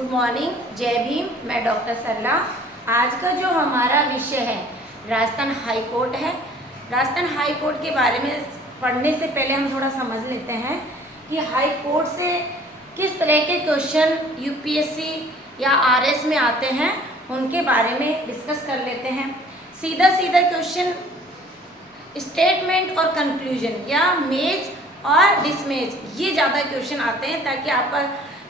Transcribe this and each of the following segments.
Good morning, जय भीम। मैं doctor सरला। आज का जो हमारा विषय है राजस्थान हाई कोर्ट है। राजस्थान हाई कोर्ट के बारे में पढ़ने से पहले हम थोड़ा समझ लेते हैं कि हाई कोर्ट से किस तरह के क्वेश्चन यूपीएससी या आरएस में आते हैं, उनके बारे में डिस्कस कर लेते हैं। सीधा सीधा क्वेश्चन स्टेटमेंट और कंक्लूजन या मेज और डिसमेज, ये ज़्यादा क्वेश्चन आते हैं ताकि आपका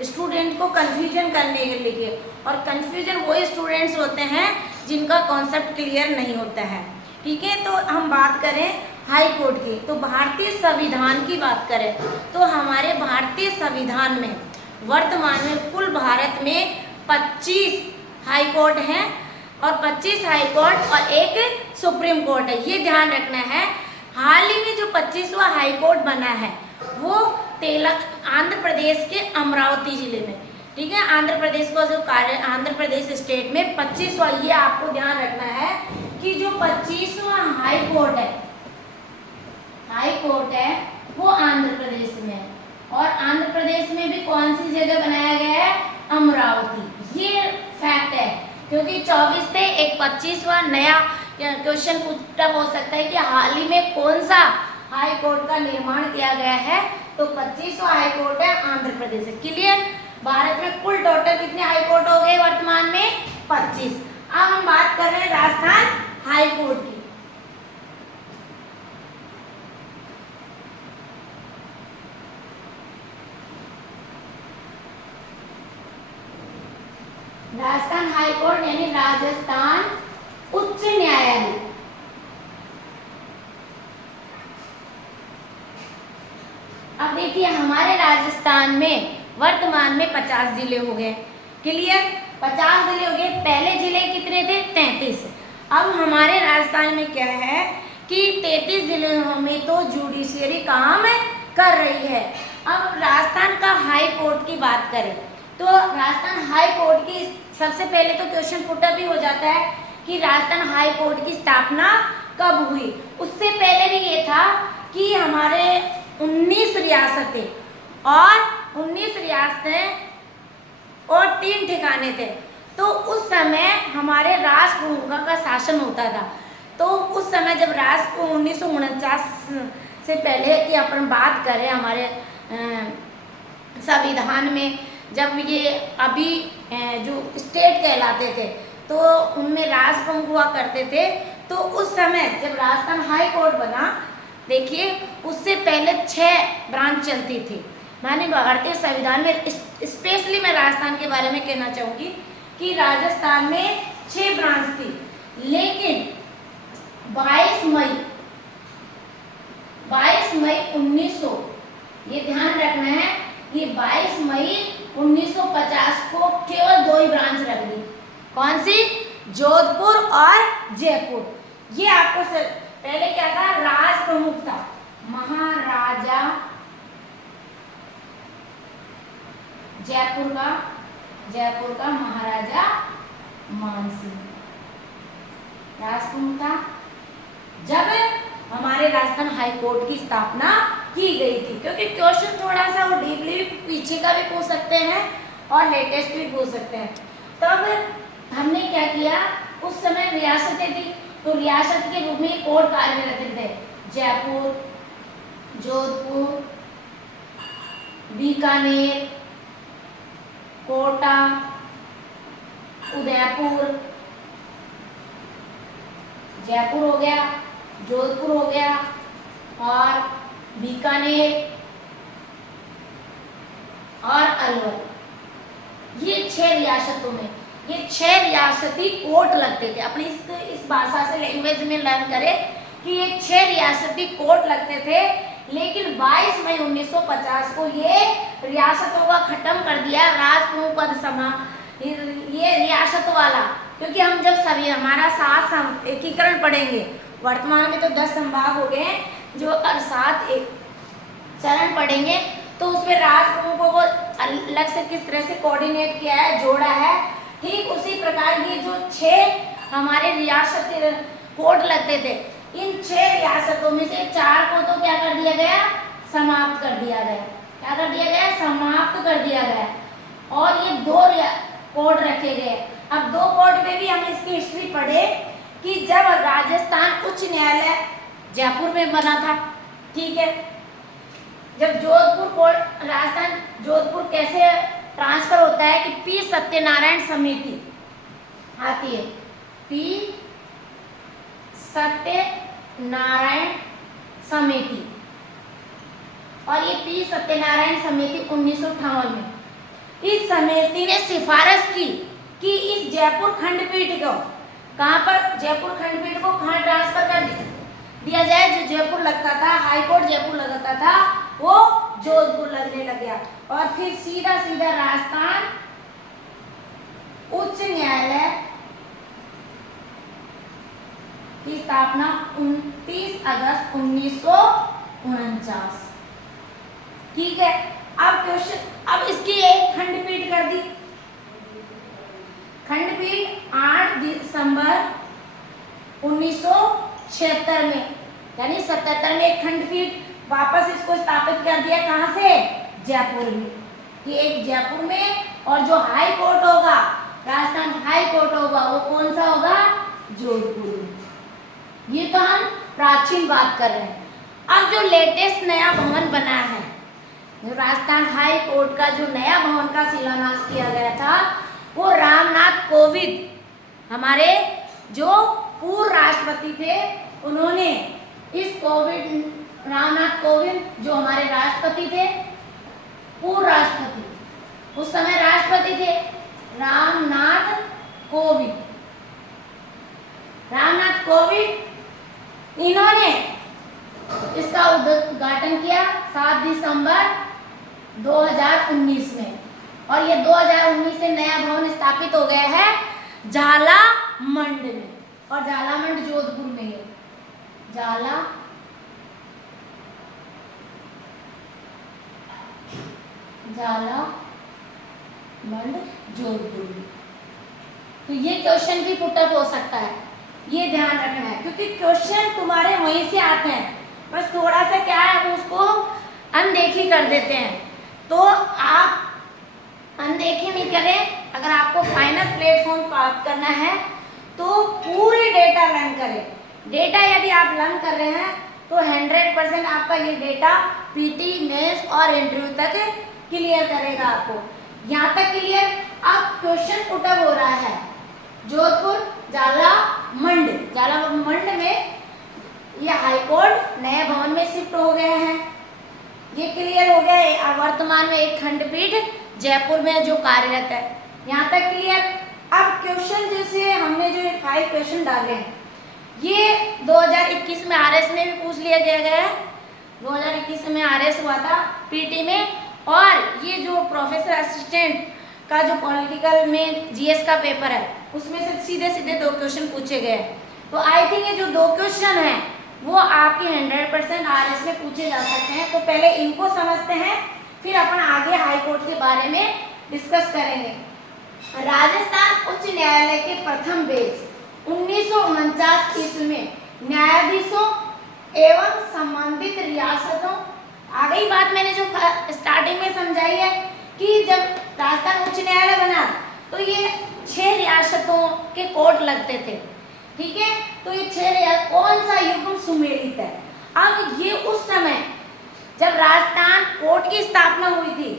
स्टूडेंट को कंफ्यूजन करने के लिए, और कंफ्यूजन वही स्टूडेंट्स होते हैं जिनका कॉन्सेप्ट क्लियर नहीं होता है। ठीक है, तो हम बात करें हाई कोर्ट की, तो भारतीय संविधान की बात करें तो हमारे भारतीय संविधान में वर्तमान में कुल भारत में 25 हाई कोर्ट हैं और 25 हाई कोर्ट और एक सुप्रीम कोर्ट है। ये ध्यान रखना है। हाल ही में जो 25वां हाई कोर्ट बना है वो आंध्र प्रदेश के अमरावती जिले में। ठीक है, आंध्र प्रदेश को जो आंध्र प्रदेश स्टेट में 25वां, ये आपको ध्यान रखना है कि जो 25वां हाई कोर्ट है वो आंध्र प्रदेश में है। और आंध्र प्रदेश में भी कौन सी जगह बनाया गया है? अमरावती। ये फैक्ट है, क्योंकि 24 थे, एक 25वां नया क्वेश्चन पुटअप हो सकता है कि हाल ही में कौन सा हाई कोर्ट का निर्माण किया गया है, तो 25वां हाई कोर्ट है आंध्र प्रदेश है। क्लियर? भारत में कुल टोटल कितने हाई कोर्ट हो गए वर्तमान में? 25। अब हम बात कर रहे हैं राजस्थान हाई कोर्ट की। राजस्थान हाई कोर्ट यानी राजस्थान उच्च न्यायालय। अब देखिए, हमारे राजस्थान में वर्तमान में 50 जिले हो गए। क्लियर? 50 जिले हो गए। पहले जिले कितने थे? 33। अब हमारे राजस्थान में क्या है कि 33 जिलों में तो जुडिशियरी काम कर रही है। अब राजस्थान का हाई कोर्ट की बात करें तो राजस्थान हाई कोर्ट की सबसे पहले तो क्वेश्चन पुटअप भी हो जाता है कि राजस्थान हाई कोर्ट की स्थापना कब हुई। उससे पहले भी ये था कि हमारे 19 रियासतें और 3 ठिकाने थे। तो उस समय हमारे राष्ट्रप्रमुखों का शासन होता था। तो उस समय जब राष्ट्र 1949 से पहले की अपन बात करें, हमारे संविधान में जब ये अभी जो स्टेट कहलाते थे तो उनमें राष्ट्रप्रमुख हुआ करते थे। तो उस समय जब राजस्थान हाई कोर्ट बना, देखिए उससे पहले 6 ब्रांच चलती थी। मैंने भारतीय संविधान में स्पेशली मैं राजस्थान के बारे में कहना चाहूँगी कि राजस्थान में 6 ब्रांच थी, लेकिन 22 मई 1900, ये ध्यान रखना है, ये 22 मई 1950 को केवल 2 ही ब्रांच रख दी। कौन सी? जोधपुर और जयपुर। ये आपको पहले क्या था? राज प्रमुख था, महाराजा जयपुर का महाराजा मानसिंह राज प्रमुख था जब हमारे राजस्थान हाई कोर्ट की स्थापना की गई थी। क्योंकि क्वेश्चन थोड़ा सा वो डीपली पीछे का भी पूछ सकते हैं और लेटेस्ट भी पूछ सकते हैं। तब हमने क्या किया, उस समय रियासतें थी, तो रियासत के रूप में कोर्ट कार्यरत थे। जयपुर, जोधपुर, बीकानेर, कोटा, उदयपुर, जयपुर हो गया, जोधपुर हो गया और बीकानेर और अलवर। ये 6 रियासतों में ये 6 रियासती कोर्ट लगते थे। अपनी इस भाषा से लैंग्वेज में लर्न करें कि ये 6 रियासती कोर्ट लगते थे। लेकिन 22 मई 1950 को ये रियासतों का खत्म कर दिया, राजप्रमुख पद ये रियासत वाला। क्योंकि हम जब सभी हमारा 7 एकीकरण पढ़ेंगे, वर्तमान में तो 10 संभाग हो गए हैं, जो 7 चरण पढ़ेंगे तो उसमें राजप्रमुखों को अलग से किस तरह से कोऑर्डिनेट किया है, जोड़ा है। ठीक उसी प्रकार ये जो 6 हमारे रियासत कोर्ट लगते थे, इन 6 रियासतों में से 4 को तो क्या कर दिया गया? समाप्त कर दिया गया। क्या कर दिया गया? समाप्त कर दिया गया। और ये दो कोड रखे गए। अब दो कोड में भी हम इसकी हिस्ट्री पढ़े कि जब राजस्थान उच्च न्यायालय जयपुर में बना था, ठीक है, जब जोधपुर कोर्ट राजस्थान जोधपुर कैसे ट्रांसफर होता है कि पी सत्यनारायण समिति आती है, पी सत्यनारायण समिति, और ये पी सत्यनारायण समिति 1958 में इस समिति ने सिफारिश की कि इस जयपुर खंडपीठ को कहाँ पर, जयपुर खंडपीठ को कहाँ ट्रांसफर कर दिया जाए। जो जयपुर लगता था, हाई कोर्ट जयपुर लगता था, वो जोधपुर लगने लग गया और फिर सीधा सीधा राजस्थान उच्च न्यायालय की स्थापना 29 अगस्त 1949, ठीक है। अब क्वेश्चन, अब इसकी एक खंडपीठ कर दी, खंडपीठ 8 दिसंबर 1976 में, यानी 77 में एक खंडपीठ वापस इसको स्थापित कर दिया। कहाँ से? जयपुर में, कि एक जयपुर में, और जो हाई कोर्ट होगा, राजस्थान हाई कोर्ट होगा, वो कौन सा होगा? जोधपुर में। ये तो हम प्राचीन बात कर रहे हैं। अब जो लेटेस्ट नया भवन बना है, जो राजस्थान हाई कोर्ट का जो नया भवन का शिलान्यास किया गया था, वो रामनाथ कोविंद, हमारे जो पूर्व राष्ट्रपति थे, उन्होंने इस रामनाथ कोविंद जो हमारे राष्ट्रपति थे, पूर्व राष्ट्रपति, उस समय राष्ट्रपति थे रामनाथ कोविंद, रामनाथ कोविंद, इन्होंने इसका उद्घाटन किया 7 दिसंबर 2019 में, और ये 2019 से नया भवन स्थापित हो गया है झालामंड में, और झालामंड जोधपुर में है, झालामंड जोधपुर में। तो ये क्वेश्चन भी पुटअप हो सकता है, ये ध्यान रखना है, क्योंकि क्वेश्चन तुम्हारे वहीं से आते हैं, बस थोड़ा सा क्या है उसको अनदेखी कर देते हैं। तो आप अनदेखी नहीं करें, अगर आपको फाइनल प्लेटफॉर्म प्राप्त करना है तो पूरी डेटा लर्न करें। डेटा यदि आप लर्न कर रहे हैं तो 100% आपका ये डेटा पीटी, मेंस और इंटरव्यू तक क्लियर करेगा आपको। यहाँ तक क्लियर। अब क्वेश्चन पुटअप हो रहा है जोधपुर झालामंड में ये हाईकोर्ट नए भवन में शिफ्ट हो गए हैं, ये क्लियर हो गया। वर्तमान में एक खंडपीठ जयपुर में जो कार्यरत है, यहाँ तक क्लियर। अब क्वेश्चन जैसे हमने जो 5 क्वेश्चन डाले हैं, ये 2021 में आरएस में भी पूछ लिया गया है, 2021 में आरएस हुआ था पीटी में, और ये जो प्रोफेसर असिस्टेंट का जो पॉलिटिकल में जीएस का पेपर है, उसमें से सीधे सीधे 2 क्वेश्चन पूछे गए। तो आई थिंक ये जो 2 क्वेश्चन हैं वो आपके 100% आरएस में पूछे जा सकते हैं। तो पहले इनको समझते हैं, फिर अपन आगे हाई कोर्ट के बारे में डिस्कस करेंगे। राजस्थान उच्च न्यायालय के प्रथम बेंच 1949 ईस्वी में न्यायाधीशों एवं संबंधित रियासतों, आगे ही बात मैंने जो स्टार्टिंग में समझाई है कि जब राजस्थान उच्च न्यायालय बना तो ये 6 रियासतों के कोर्ट लगते थे, ठीक है। तो ये 6 रियासत कौन सा युग्म सुमेलित है। अब ये उस समय जब राजस्थान कोर्ट की स्थापना हुई थी,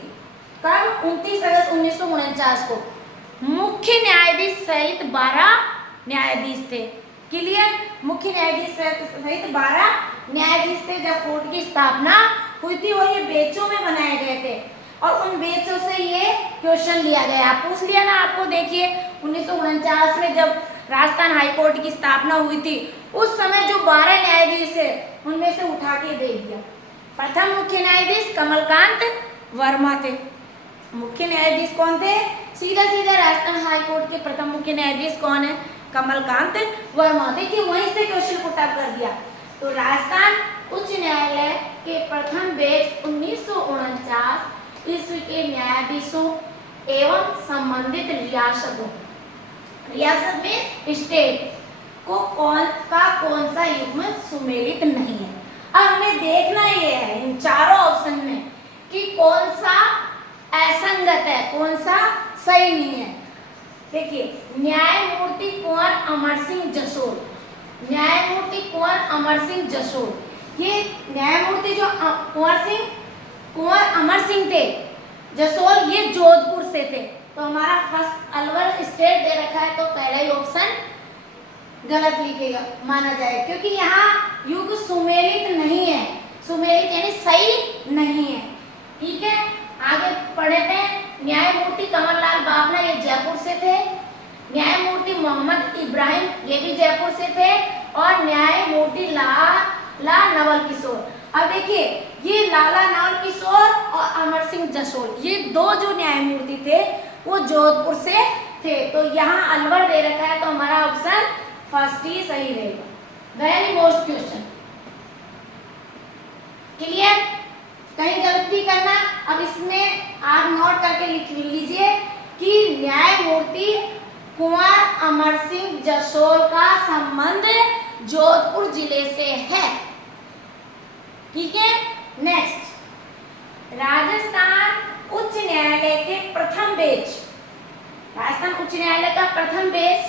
कब? 29 अगस्त 1949 को। मुख्य न्यायाधीश सहित 12 न्यायाधीश थे, क्लियर। मुख्य न्यायाधीश सहित 12 न्यायाधीश थे जब कोर्ट की स्थापना हुई थी, और ये बेंचों में बनाए गए थे, और उन बेंचों से ये क्वेश्चन लिया गया। पूछ लिया ना आपको, देखिए 1949 में जब राजस्थान हाई कोर्ट की स्थापना हुई थी, उस समय जो 12 न्यायाधीश थे उनमें से उठा के दे दिया। प्रथम मुख्य न्यायाधीश कमलकांत वर्मा थे। मुख्य न्यायाधीश कौन थे? सीधा सीधा राजस्थान हाई कोर्ट के प्रथम मुख्य न्यायाधीश कौन है? कमलकांत वर्मा। देखिए वहीं से क्वेश्चन पुटअप कर दिया। तो राजस्थान उच्च न्यायालय के प्रथम बेंच 1949 ईस्वी के न्यायाधीशों एवं संबंधित रियासतों, रियासत में स्टेट को कौन सा युग्म सुमेलित नहीं है। अब हमें देखना ये है इन चारों ऑप्शन में कि कौन सा असंगत है। कौन सा? सही नहीं है। देखिए, न्यायमूर्ति कुंवर अमर सिंह जसोल, न्यायमूर्ति कुंवर अमर सिंह जसोल, ये न्यायमूर्ति जो कुंवर अमर सिंह थे जसोल, ये जोधपुर से थे। तो हमारा फर्स्ट अलवर स्टेट दे रखा है, तो पहला ही ऑप्शन गलत लिखेगा माना जाए, क्योंकि यहाँ युग सुमेलित नहीं है, सुमेलित यानी सही नहीं है। ठीक है, आगे पढ़ते हैं। न्यायमूर्ति कमललाल बाफना, ये जयपुर से थे। न्यायमूर्ति मोहम्मद इब्राहिम, ये भी जयपुर से थे। और न्यायमूर्ति लाला नवल किशोर। अब देखिए, ये लाला नवल किशोर और अमर सिंह जसोल, ये दो जो न्यायमूर्ति थे वो जोधपुर से थे। तो यहाँ अलवर दे रखा है, तो हमारा ऑप्शन फर्स्ट ही सही रहेगा। वेरी मोस्ट क्वेश्चन क्लियर, कहीं गलती करना। अब इसमें आप नोट करके लिख लीजिए कि न्यायमूर्ति कुंवर अमर सिंह जसोल का संबंध जोधपुर जिले से है। ठीक है, नेक्स्ट, राजस्थान उच्च न्यायालय के प्रथम बेंच, राजस्थान उच्च न्यायालय का प्रथम बेंच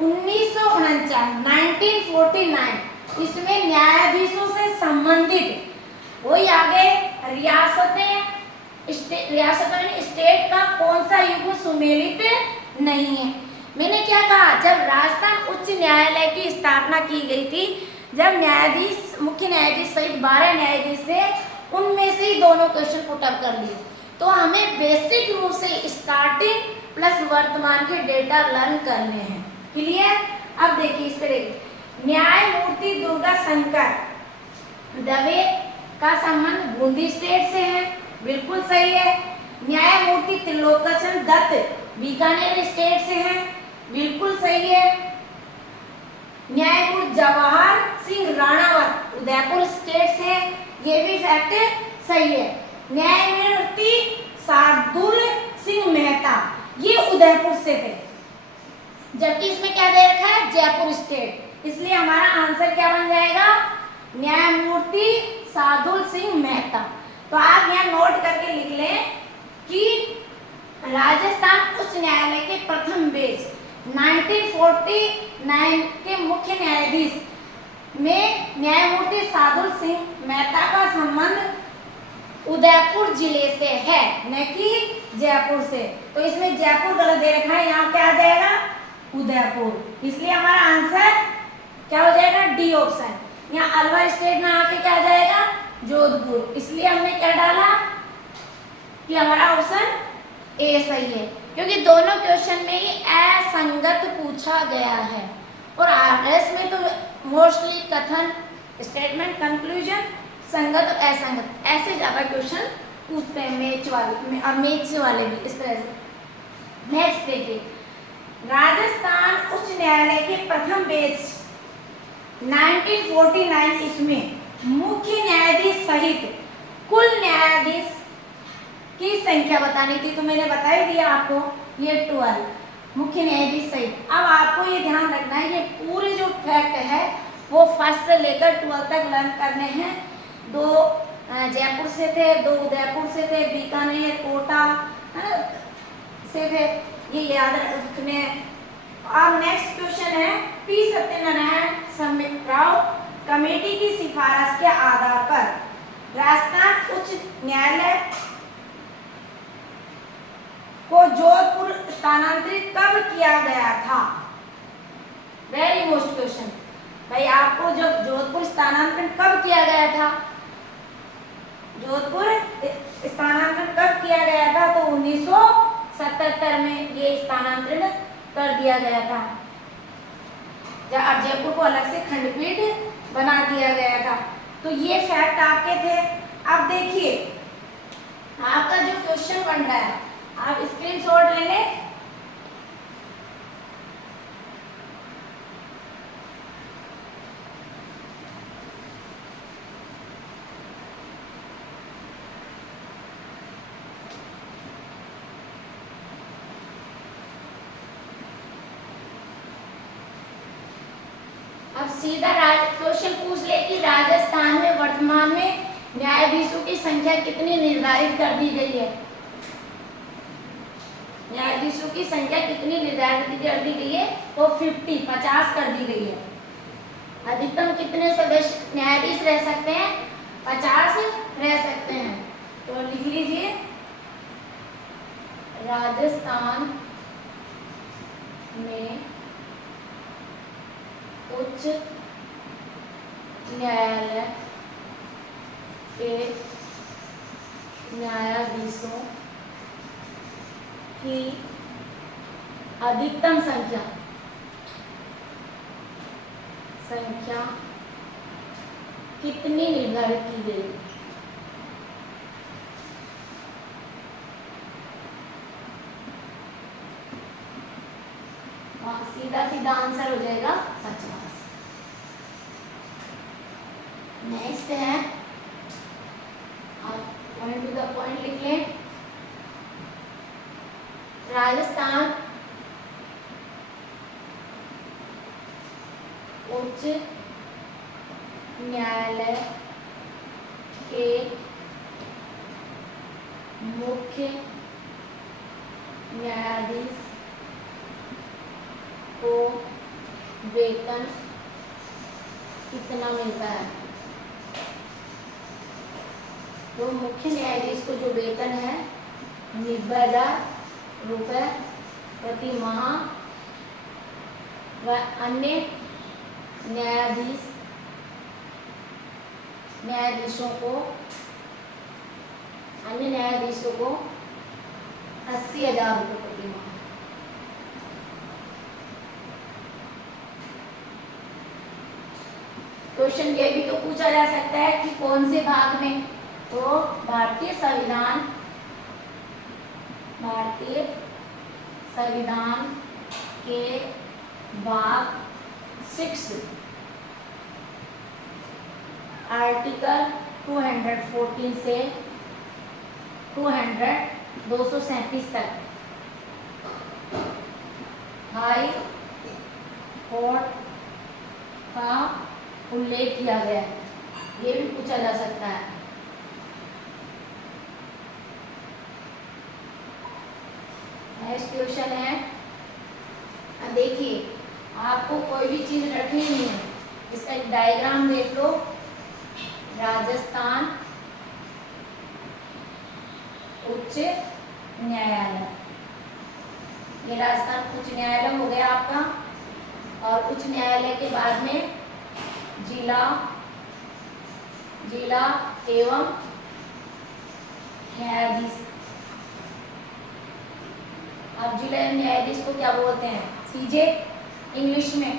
1949 इसमें न्यायाधीशों से संबंधित वही आगे रियासतों में स्टेट का कौन सा युग सुमेलित नहीं है। मैंने क्या कहा, जब राजस्थान उच्च न्यायालय की स्थापना की गई थी, जब न्यायाधीश, मुख्य न्यायाधीश सहित 12 न्यायाधीश थे, उनमें से ही दोनों क्वेश्चन पुट अप कर लिए। तो हमें बेसिक रूप से स्टार्टिंग प्लस वर्तमान के डेटा लर्न करने हैं। क्लियर। अब देखिए इस तरह, न्यायमूर्ति दुर्गा शंकर दवे का संबंध बूंदी स्टेट से है, बिल्कुल सही है। न्यायमूर्ति त्रिलोकचंद दत्त बीकानेर स्टेट से है, बिल्कुल सही है। न्यायमूर्ति जवाहर सिंह राणावत उदयपुर स्टेट से, ये भी फैक्ट सही है। न्यायमूर्ति शार्दुल सिंह मेहता, ये उदयपुर से थे, जबकि इसमें क्या दे रखा है, जयपुर स्टेट, इसलिए हमारा आंसर क्या बन जाएगा, न्यायमूर्ति शार्दुल सिंह मेहता। तो आप यहाँ नोट करके लिख लें कि राजस्थान उच्च न्यायालय के प्रथम बेंच 1949 के मुख्य न्यायाधीश में न्यायमूर्ति शार्दुल सिंह मेहता का संबंध उदयपुर जिले से है, न कि जयपुर से। तो इसमें जयपुर गलत दे रखा है, यहाँ क्या आ जाएगा, उदयपुर, इसलिए हमारा आंसर क्या हो जाएगा, डी ऑप्शन। यहाँ अलवर स्टेट में आके क्या आ जाएगा, जोधपुर, इसलिए हमने क्या डाला कि हमारा ऑप्शन ए सही है, क्योंकि दोनों क्वेश्चन में ही असंगत पूछा गया है। और आरएस में तो मोस्टली कथन, स्टेटमेंट, कंक्लूजन, संगत और असंगत ऐसे ज्यादा क्वेश्चन पूछते हैं मैच वाले और मैच वाले भी इस तरह से। नेक्स्ट देखिए, राजस्थान उच्च न्यायालय के प्रथम बेंच 1949 इसमें मुख्य न्यायाधीश सहित कुल न्यायाधीश की संख्या बतानी थी, तो मैंने बता ही दिया आपको, ये 12 मुख्य न्यायाधीश सहित। अब आपको ये ध्यान रखना है, ये पूरे जो फैक्ट है वो फर्स्ट से लेकर 12 तक लर्न करने हैं। 2 जयपुर से थे, 2 उदयपुर से थे, बीकानेर, कोटा से थे, ये याद रखने। अब नेक्स्ट क्वेश्चन है, पी सत्यनारायण समितिराव कमेटी की सिफारिश के आधार पर राजस्थान उच्च न्यायालय को जोधपुर स्थानांतरित कब किया गया था। वेरी मोस्ट क्वेश्चन भाई, आपको जब जोधपुर स्थानांतरण कब किया गया था, जोधपुर स्थानांतरण कब किया गया था, तो 1977 में ये स्थानांतरण कर दिया गया था, जब अब जयपुर को अलग से खंडपीठ बना दिया गया था। तो ये फैक्ट आपके थे। अब देखिए आपका जो क्वेश्चन बन रहा है, आप स्क्रीनशॉट ले लें। अब सीधा क्वेश्चन पूछ ले कि राजस्थान में वर्तमान में न्यायाधीशों की संख्या कितनी निर्धारित कर दी गई है। न्यायाधीशों की संख्या कितनी निर्धारित कर दी गई है? तो 50 कर दी गई है। अधिकतम कितने सदस्य न्यायाधीश रह सकते हैं? 50 रह सकते हैं। तो लिख लीजिए, राजस्थान में उच्च न्यायालय के न्यायाधीशों की अधिकतम संख्या कितनी निर्धारित की गई? सीधा सीधा आंसर हो जाएगा 50। नेक्स्ट है, आप पॉइंट टू द पॉइंट लिख लें। राजस्थान उच्च न्यायालय के मुख्य न्यायाधीश को वेतन कितना मिलता है? तो मुख्य न्यायाधीश को जो वेतन है 90,000 रुपये प्रति माह व अन्य न्यायाधीशों को 80,000 रुपये प्रति माह। क्वेश्चन ये भी तो पूछा जा सकता है कि कौन से भाग में? तो भारतीय संविधान के भाग 6 आर्टिकल 214 से 237 तक हाई कोर्ट का उल्लेख किया गया है। ये भी पूछा जा सकता है। नेक्स्ट क्वेश्चन है, अब देखिए, आपको कोई भी चीज रखनी नहीं है, इसका एक डायग्राम देख लो। राजस्थान उच्च न्यायालय, ये राजस्थान उच्च न्यायालय हो गया आपका, और उच्च न्यायालय के बाद में जिला एवं न्यायाधीश। अब जिला एवं न्यायाधीश को क्या बोलते हैं? सीजे इंग्लिश में।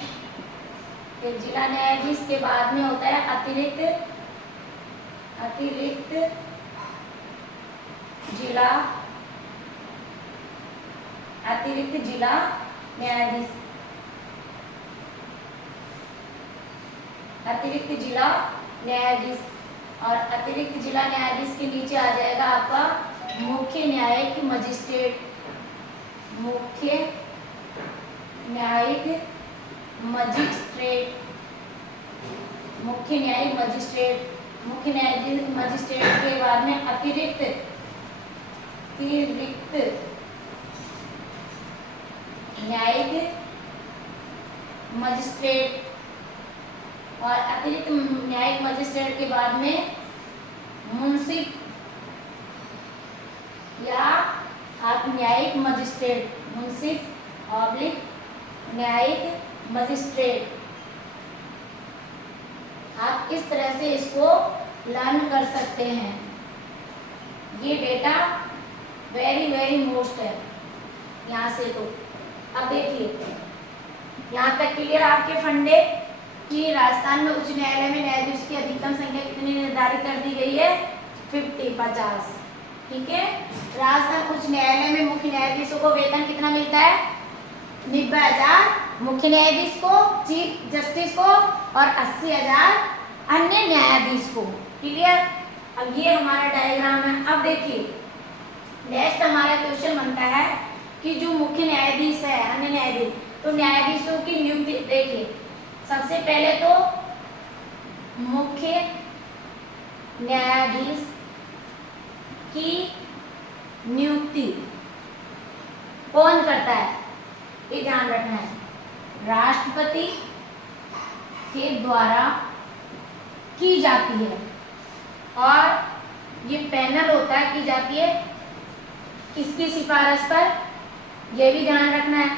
फिर जिला न्यायाधीश के बाद में होता है अतिरिक्त जिला न्यायाधीश। अतिरिक्त जिला न्यायाधीश, और अतिरिक्त जिला न्यायाधीश के नीचे आ जाएगा आपका मुख्य न्यायिक मजिस्ट्रेट। मुख्य न्यायिक मजिस्ट्रेट के बाद में अतिरिक्त न्यायिक मजिस्ट्रेट, और अतिरिक्त न्यायिक मजिस्ट्रेट के बाद में मुंसिफ या आप न्यायिक मजिस्ट्रेट, मुंसिफ ऑब्लिक न्यायिक मजिस्ट्रेट। आप इस तरह से इसको लर्न कर सकते हैं। ये डेटा वेरी मोस्ट है यहाँ से। तो अब देखिए, यहाँ तक क्लियर आपके फंडे कि राजस्थान में उच्च न्यायालय में न्यायाधीश की अधिकतम संख्या कितनी निर्धारित कर दी गई है? 50। ठीक है। राजस्थान उच्च न्यायालय में मुख्य न्यायाधीशों को वेतन कितना मिलता है? 90,000 मुख्य न्यायाधीश को, चीफ जस्टिस को, और 80,000 अन्य न्यायाधीश को। क्लियर। अब ये हमारा डायग्राम है। अब देखिए, नेक्स्ट हमारा क्वेश्चन बनता है कि जो मुख्य न्यायाधीश है, अन्य न्यायाधीश, तो न्यायाधीशों की नियुक्ति देखिए। सबसे पहले तो मुख्य न्यायाधीश की नियुक्ति कौन करता है, ये ध्यान रखना है। राष्ट्रपति के द्वारा की जाती है, और ये पैनल होता है की जाती है किसकी सिफारिश पर, यह भी ध्यान रखना है।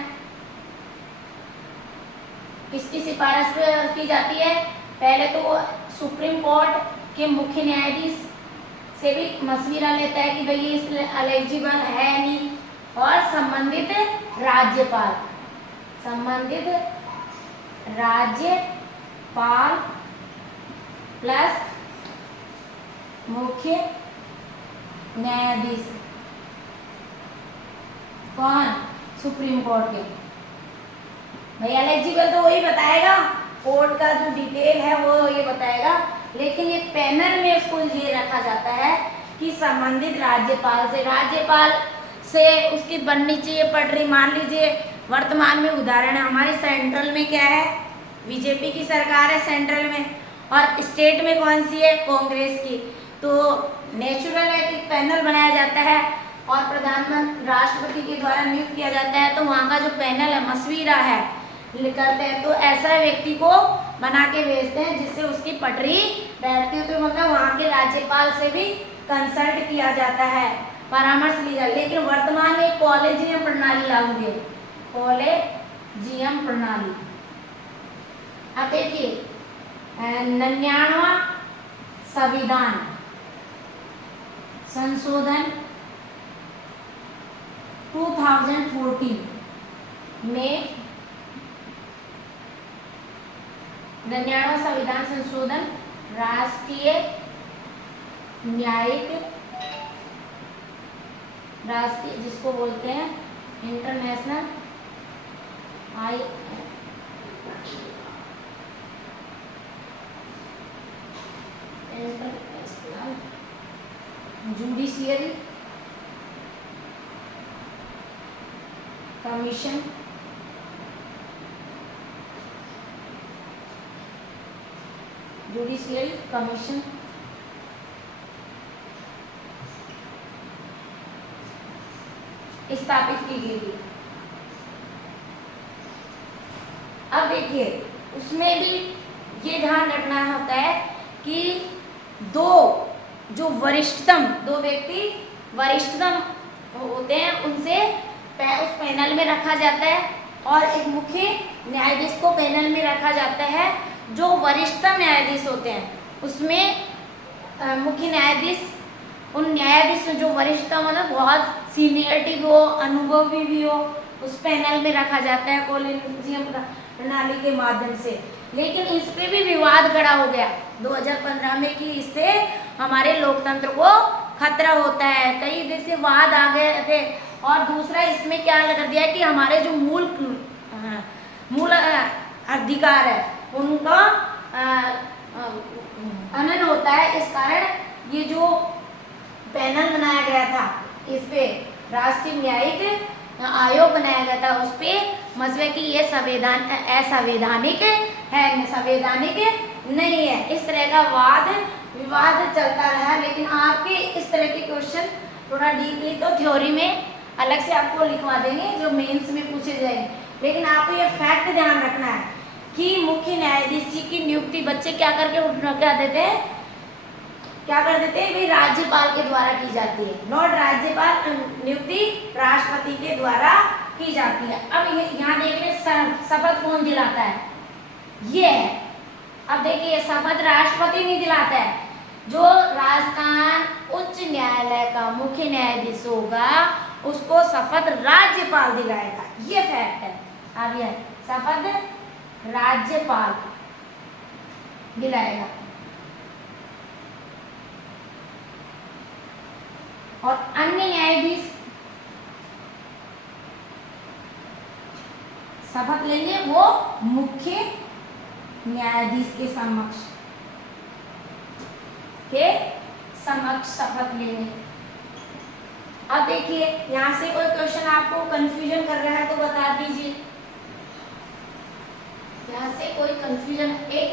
किसकी सिफारिश पर की जाती है, पहले तो सुप्रीम कोर्ट के मुख्य न्यायाधीश से भी मशविरा लेता है कि भाई ये इसलिए एलिजिबल है नहीं, और संबंधित राज्यपाल प्लस मुख्य न्यायाधीश, कौन, सुप्रीम कोर्ट के। भाई एलिजिबल तो वही बताएगा, कोर्ट का जो डिटेल है वो ये बताएगा, लेकिन ये पैनल में उसको ये रखा जाता है कि संबंधित राज्यपाल से उसकी बननी चाहिए पटरी। मान लीजिए वर्तमान में उदाहरण है, हमारे सेंट्रल में क्या है, बीजेपी की सरकार है सेंट्रल में, और स्टेट में कौन सी है, कांग्रेस की। तो नेचुरल है कि पैनल बनाया जाता है और प्रधानमंत्री राष्ट्रपति के द्वारा नियुक्त किया जाता है, तो वहाँ का जो पैनल है मशविरा है करते हैं, तो ऐसा व्यक्ति को बना के भेजते हैं जिससे उसकी पटरी बैठती है। तो मतलब वहाँ के राज्यपाल से भी कंसल्ट किया जाता है, परामर्श ली जाती है। लेकिन वर्तमान में कॉलेजियम प्रणाली लागू है, कॉलेजियम प्रणाली। अब देखिए 99वां संविधान संशोधन 2014 में 99वां संविधान संशोधन राष्ट्रीय जिसको बोलते हैं इंटरनेशनल जुडिशियरी कमीशन स्थापित की गई थी। अब देखिए उसमें भी ये ध्यान रखना होता है कि दो व्यक्ति वरिष्ठतम होते हैं, उनसे उस पैनल में रखा जाता है, और एक मुख्य न्यायाधीश को पैनल में रखा जाता है। जो वरिष्ठतम न्यायाधीश होते हैं उसमें मुख्य न्यायाधीश, उन न्यायाधीश जो वरिष्ठतम मतलब बहुत सीनियरिटी भी हो, अनुभव भी हो, उस पैनल में रखा जाता है कॉलेजियम प्रणाली के माध्यम से। लेकिन इस पे भी विवाद खड़ा हो गया 2015 में कि इससे हमारे लोकतंत्र को खतरा होता है, कई देश से वाद आ गए थे। और दूसरा इसमें क्या कर दिया कि हमारे जो मूल अधिकार है उनका हनन होता है। इस कारण ये जो पैनल बनाया गया था, इस पे राष्ट्रीय न्यायिक आयोग बनाया गया था, उस पे मसले की ये असंवैधानिक है, संवैधानिक नहीं है। इस तरह का विवाद चलता रहा। लेकिन आपके इस तरह के क्वेश्चन थोड़ा डीपली तो थ्योरी में अलग से आपको लिखवा देंगे जो मेंस में पूछे जाएंगे। लेकिन आपको ये फैक्ट ध्यान रखना है कि मुख्य न्यायाधीश जी की नियुक्ति बच्चे क्या कर देते हैं भाई राज्यपाल के द्वारा की जाती है, नॉट राज्यपाल नियुक्ति राष्ट्रपति के द्वारा की जाती है। अब यहाँ देखिए शपथ कौन दिलाता है, ये है। अब देखिए शपथ राष्ट्रपति नहीं दिलाता है, जो राजस्थान उच्च न्यायालय का मुख्य न्यायाधीश होगा उसको शपथ राज्यपाल दिलाएगा, ये फैक्ट है। अब यह शपथ राज्यपाल दिलाएगा, और अन्य न्यायाधीश शपथ लेंगे वो मुख्य न्यायाधीश के समक्ष शपथ लेंगे। अब देखिए यहाँ से कोई क्वेश्चन आपको कंफ्यूजन कर रहा है तो बता दीजिए। यहाँ से कोई कंफ्यूजन, एक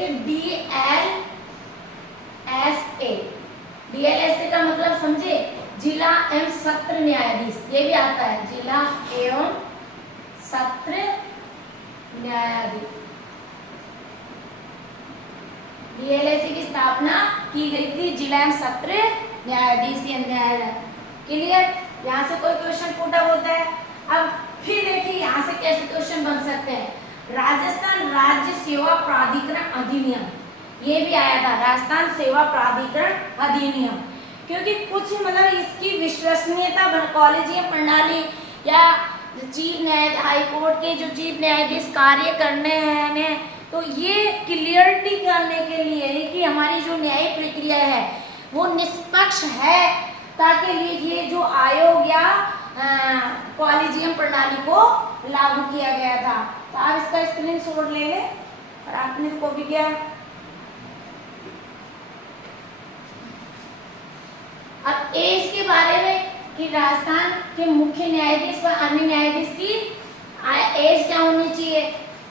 DLSA का मतलब समझे, जिला एवं सत्र न्यायाधीश, ये भी आता है, जिला एवं सत्र न्यायाधीश। डीएलएसी की स्थापना की गई थी जिला एवं सत्र न्यायाधीश न्यायालय। क्लियर? यहाँ से कोई क्वेश्चन पुट अप होता है। अब फिर देखिए यहाँ से कैसे क्वेश्चन बन सकते हैं। राजस्थान राज्य सेवा प्राधिकरण अधिनियम, ये भी आया था, राजस्थान सेवा प्राधिकरण अधिनियम, क्योंकि कुछ मतलब इसकी विश्वसनीयता कॉलेजीय प्रणाली या चीफ न्यायाधीश हाई कोर्ट के जो चीफ न्यायाधीश कार्य करने हैं, तो ये क्लियरिटी करने के लिए कि हमारी जो न्यायिक प्रक्रिया है वो निष्पक्ष है, ताकि ये जो आयोग या कॉलेजियम प्रणाली को लागू किया गया था। तो आप इसका स्क्रीनशॉट ले लें और आपने कॉपी किया। अब एज के बारे में कि राजस्थान के मुख्य न्यायाधीश व अन्य न्यायाधीश की एज क्या होनी चाहिए,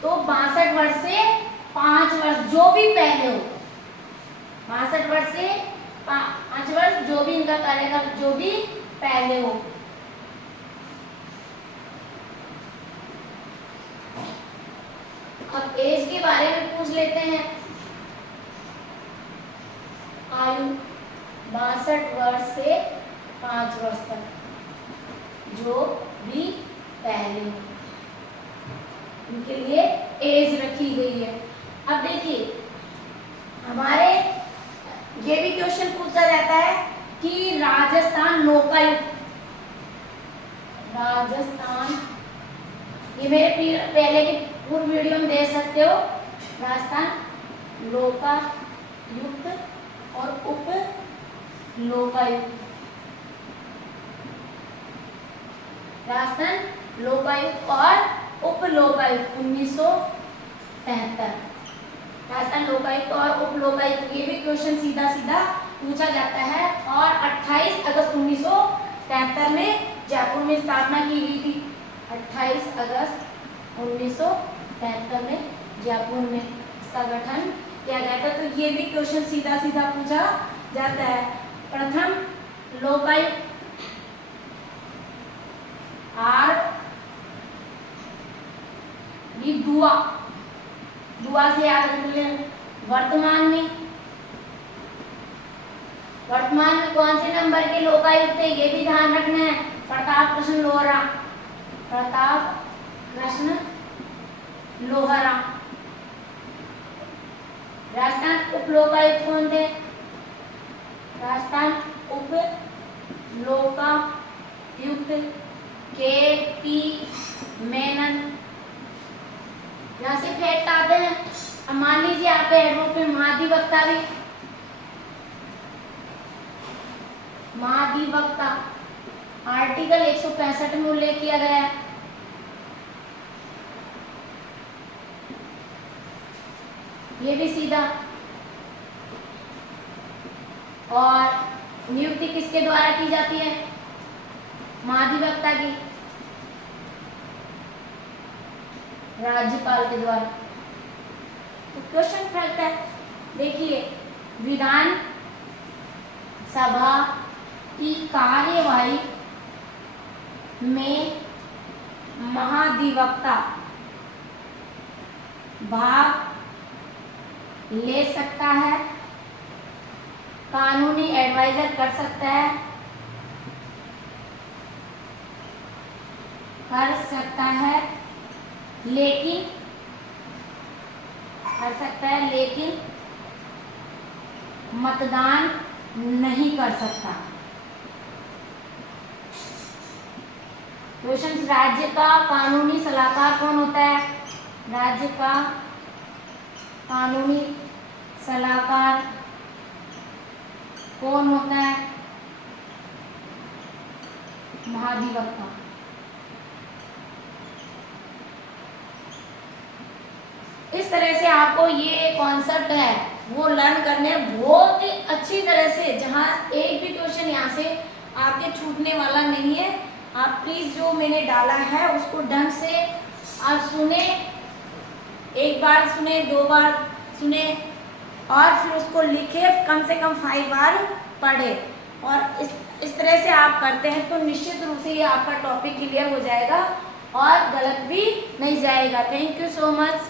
तो 62 वर्ष से 5 वर्ष, जो भी पहले हो, 62 वर्ष से 5 वर्ष, जो भी इनका कार्यकाल जो भी पहले हो। अब एज के बारे में पूछ लेते हैं। आयु 62 वर्ष से 5 वर्ष तक, जो भी पहले हो, उनके लिए एज रखी गई है। अब देखिए हमारे ये भी क्वेश्चन पूछा जाता है कि राजस्थान लोकायुक्त, राजस्थान, ये मेरे पहले के पूर्व वीडियो में देख सकते हो, राजस्थान लोकायुक्त और उप लोकायुक्त, राजस्थान लोकायुक्त और उप लोकायुक्त 1973, राजस्थान लोकायुक्त और उप लोकायुक्त, ये भी क्वेश्चन सीधा सीधा पूछा जाता है। और 28 अगस्त 1973 में जयपुर में स्थापना की गई थी। 28 अगस्त 1973 में जयपुर में इसका गठन किया गया था। तो ये भी क्वेश्चन सीधा सीधा पूछा जाता है। प्रथम लोकायुक्त आर भी दुआ, दुआ से याद रख लें। वर्तमान में कौन से नंबर के लोकायुक्त है, ये भी ध्यान रखना है। प्रताप कृष्ण लोहरा, प्रताप कृष्ण लोहरा। राजस्थान उप लोकायुक्त कौन थे, राजस्थान उप लोकायुक्त के.पी. मेनन। यहाँ से फैक्ट आते हैं। अब मान लीजिए आपके एडवोकेट महाधिवक्ता भी, महाधिवक्ता आर्टिकल 165 में उल्लेख किया गया है। ये भी सीधा। और नियुक्ति किसके द्वारा की जाती है, महाधिवक्ता की, राज्यपाल के द्वारा। तो क्वेश्चन फैक्ट है, देखिए विधान सभा की कार्यवाही में महाधिवक्ता भाग ले सकता है, कानूनी एडवाइजर कर सकता है, लेकिन मतदान नहीं कर सकता। क्वेश्चन, राज्य का कानूनी सलाहकार कौन होता है, राज्य का कानूनी सलाहकार कौन होता है, महाधिवक्ता। इस तरह से आपको ये कॉन्सेप्ट है वो लर्न करने बहुत ही अच्छी तरह से, जहाँ एक भी क्वेश्चन यहाँ से आपके छूटने वाला नहीं है। आप प्लीज जो मैंने डाला है उसको ढंग से आप सुने, एक बार सुने, 2 बार सुने और फिर उसको लिखे, कम से कम 5 बार पढ़े। और इस तरह से आप करते हैं तो निश्चित रूप से ये आपका टॉपिक क्लियर हो जाएगा और गलत भी नहीं जाएगा। Thank you so much.